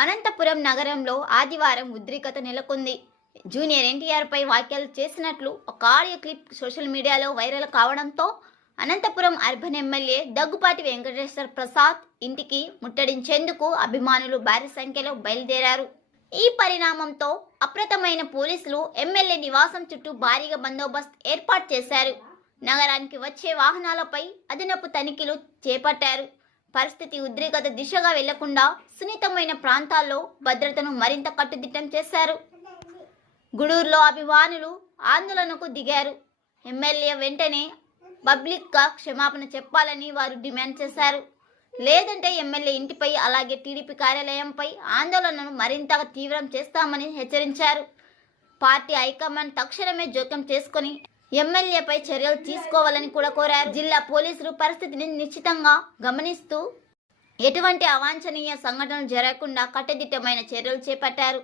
అనంతపురం నగరంలో ఆదివారం ఉద్రిక్తత నెలకొంది. జూనియర్ ఎన్టీఆర్ పై వ్యాఖ్యలు చేసినట్లు ఒక ఆడియో క్లిప్ సోషల్ మీడియాలో వైరల్ కావడంతో అనంతపురం అర్బన్ ఎమ్మెల్యే దగ్గుపాటి వెంకటేశ్వర ప్రసాద్ ఇంటికి ముట్టడించేందుకు అభిమానులు భారీ సంఖ్యలో బయలుదేరారు. ఈ పరిణామంతో అప్రమత్తమైన పోలీసులు ఎమ్మెల్యే నివాసం చుట్టూ భారీగా బందోబస్తు ఏర్పాటు చేశారు. నగరానికి వచ్చే వాహనాలపై అదనపు తనిఖీలు చేపట్టారు. పరిస్థితి ఉద్రిక్తత దిశగా వెళ్లకుండా సున్నితమైన ప్రాంతాల్లో భద్రతను మరింత కట్టుదిట్టం చేశారు. గూడూరులో అభిమానులు ఆందోళనకు దిగారు. ఎమ్మెల్యే వెంటనే పబ్లిక్గా క్షమాపణ చెప్పాలని వారు డిమాండ్ చేశారు. లేదంటే ఎమ్మెల్యే ఇంటిపై అలాగే టీడీపీ కార్యాలయంపై ఆందోళనను మరింతగా తీవ్రం చేస్తామని హెచ్చరించారు. పార్టీ హైకమాండ్ తక్షణమే జోక్యం చేసుకుని ఎమ్మెల్యేపై చర్యలు తీసుకోవాలని కూడా కోరారు. జిల్లా పోలీసులు పరిస్థితిని నిశ్చితంగా గమనిస్తూ ఎటువంటి అవాంఛనీయ సంఘటనలు జరగకుండా కట్టుదిట్టమైన చర్యలు చేపట్టారు.